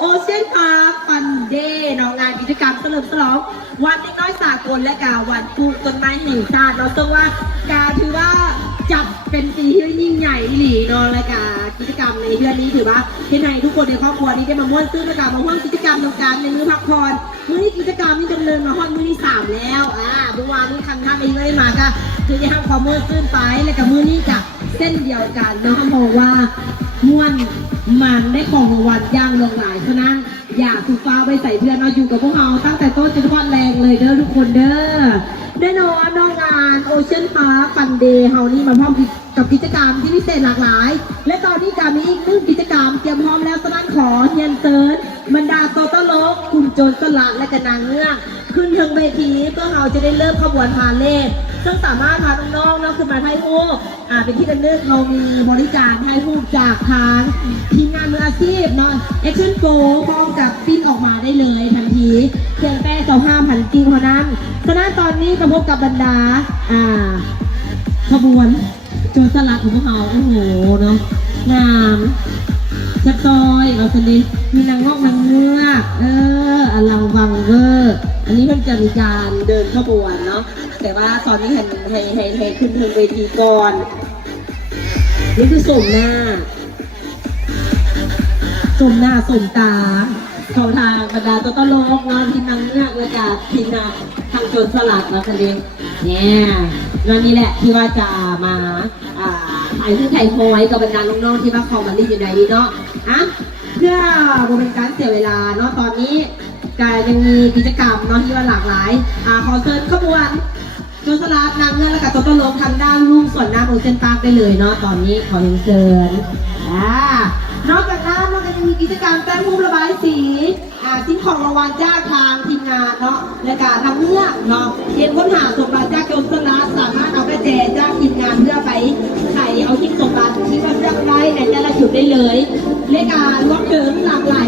โอเชียนพาร์คฟันเดย์น้องงานกิจกรรมเฉลิมฉลองวันเด็กน้อยสากลและกาวันปลูกต้นไม้แห่งชาติเราต้องว่ากาถือว่าจัดเป็นปีที่ยิ่งใหญ่หลีนอนและกากิจกรรมในเดือนนี้ถือว่าที่ไหนทุกคนในครอบครัวนี้ได้มาม่วนซื้อและกามาม่วนกิจกรรมต่างๆในมื้อพักผ่อนมื้อนี้กิจกรรมนี้ดำเนินมาฮอดมื้อที่3แล้วเมื่อวานนี้ครั้งท่าไปเลยมาก็คือจะทำความม่วนซื้อไปและกับมื้อนี้กับเส้นเดียวกันเนาะมองว่าม่วนมันได้ของรางวัลย่างลงหลายฉะนั้นอยากถูกฟ้าไปใส่เพื่อนเราอยู่กับพวกเราตั้งแต่ต้นจนทอดแรงเลยเด้อทุกคนเด้อแน่นอนน้องงานโอเชียนพาร์คฟันเดย์เฮานี่มาพร้อมกับกิจกรรมที่พิเศษหลากหลายและตอนนี้การมีอีกหนึ่งกิจกรรมเตรียมพร้อมแล้วฉะนั้นขอเฮียนเซิร์ชบรรดาโตโต้โลกคุณโจรสลัดและกระนางเงือกขึ้นถึงเวทีเพื่อเราจะได้เริ่มขบวนพาเลทซึ่งสามารถพาน้องๆขึ้นมาถ่ายรูปเป็นที่ระลึกเรามีบริการถ่ายรูปจากทางทีมงานมืออาชีพเนาะ Action Pro พร้อมกับปิ้นออกมาได้เลยทันทีเพียงแค่25,000 จริงเท่านั้นฉะนั้นตอนนี้จะพบกับบรรดาขบวนโจรสลัดของพวกเราโอ้โหเนาะงามจับซอยเราสนิทมีนางงอกนางเงือกอลังวังเวอร์อันนี้มันจะมีการเดินขบวนเนาะแต่ว่าตอนนี้ให้ขึ้นเทิงเวทีก่อนนี่คือส่งหน้าส่งตาเขาทางบรรดาตัวตลกเนาะทีมนางเงือกและจากทีมทางโจรสลัดนะคนเดียวเนี่ยวันนี้แหละที่ว่าจะมาถ่ายรูปถ่ายโพยกับบรรดาน้องๆที่ว่าเขามาเล่นอยู่ในนี้เนาะเพื่อเป็นการเสียเวลาเนาะตอนนี้ก็ยังมีกิจกรรมเนาะที่ว่าหลากหลายขอเชิญขบวนโจรสลัดนางเงือกและกับตัวตลกทางด้านลุ่มส่วนหน้าโอเชียนพาร์คได้เลยเนาะตอนนี้ขอเชิญนอกจากนั้นเราก็จะมีกิจกรรมแป้งรูประบายสีทิ้งของรางวัลจากทางทีมงานเนาะและการทำเนื้อเนาะเรียนค้นหาสมบัติจากโจรสลัดสามารถเอาไปแจกจากทีมงานเพื่อไปไขเอาทิ้งสมบัติที่ว่าเรื่องไรในแต่ละจุดได้เลยและการรวมถึงหลากหลาย